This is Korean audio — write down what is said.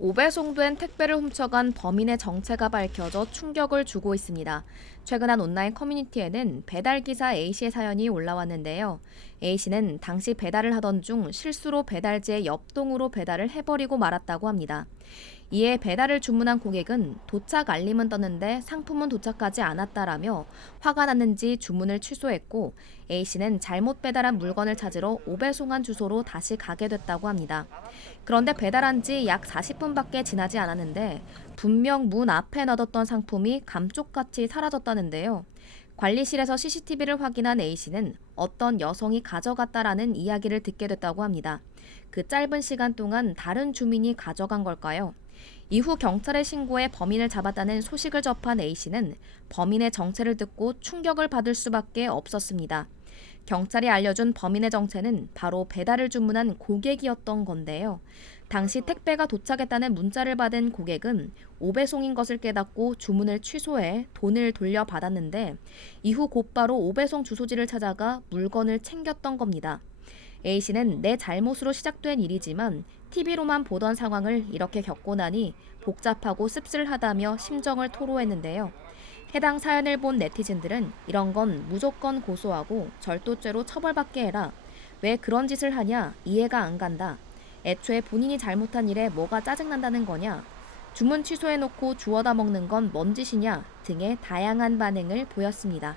오배송된 택배를 훔쳐간 범인의 정체가 밝혀져 충격을 주고 있습니다. 최근 한 온라인 커뮤니티에는 배달기사 A씨의 사연이 올라왔는데요. A씨는 당시 배달을 하던 중 실수로 배달지의 옆동으로 배달을 해버리고 말았다고 합니다. 이에 배달을 주문한 고객은 도착 알림은 떴는데 상품은 도착하지 않았다라며 화가 났는지 주문을 취소했고 A씨는 잘못 배달한 물건을 찾으러 오배송한 주소로 다시 가게 됐다고 합니다. 그런데 배달한 지 약 40분밖에 지나지 않았는데 분명 문 앞에 놔뒀던 상품이 감쪽같이 사라졌다는데요. 관리실에서 CCTV를 확인한 A씨는 어떤 여성이 가져갔다라는 이야기를 듣게 됐다고 합니다. 그 짧은 시간 동안 다른 주민이 가져간 걸까요? 이후 경찰에 신고해 범인을 잡았다는 소식을 접한 A씨는 범인의 정체를 듣고 충격을 받을 수밖에 없었습니다. 경찰이 알려준 범인의 정체는 바로 배달을 주문한 고객이었던 건데요. 당시 택배가 도착했다는 문자를 받은 고객은 오배송인 것을 깨닫고 주문을 취소해 돈을 돌려받았는데 이후 곧바로 오배송 주소지를 찾아가 물건을 챙겼던 겁니다. A씨는 내 잘못으로 시작된 일이지만 TV로만 보던 상황을 이렇게 겪고 나니 복잡하고 씁쓸하다며 심정을 토로했는데요. 해당 사연을 본 네티즌들은 이런 건 무조건 고소하고 절도죄로 처벌받게 해라. 왜 그런 짓을 하냐? 이해가 안 간다. 애초에 본인이 잘못한 일에 뭐가 짜증난다는 거냐? 주문 취소해놓고 주워다 먹는 건 뭔 짓이냐? 등의 다양한 반응을 보였습니다.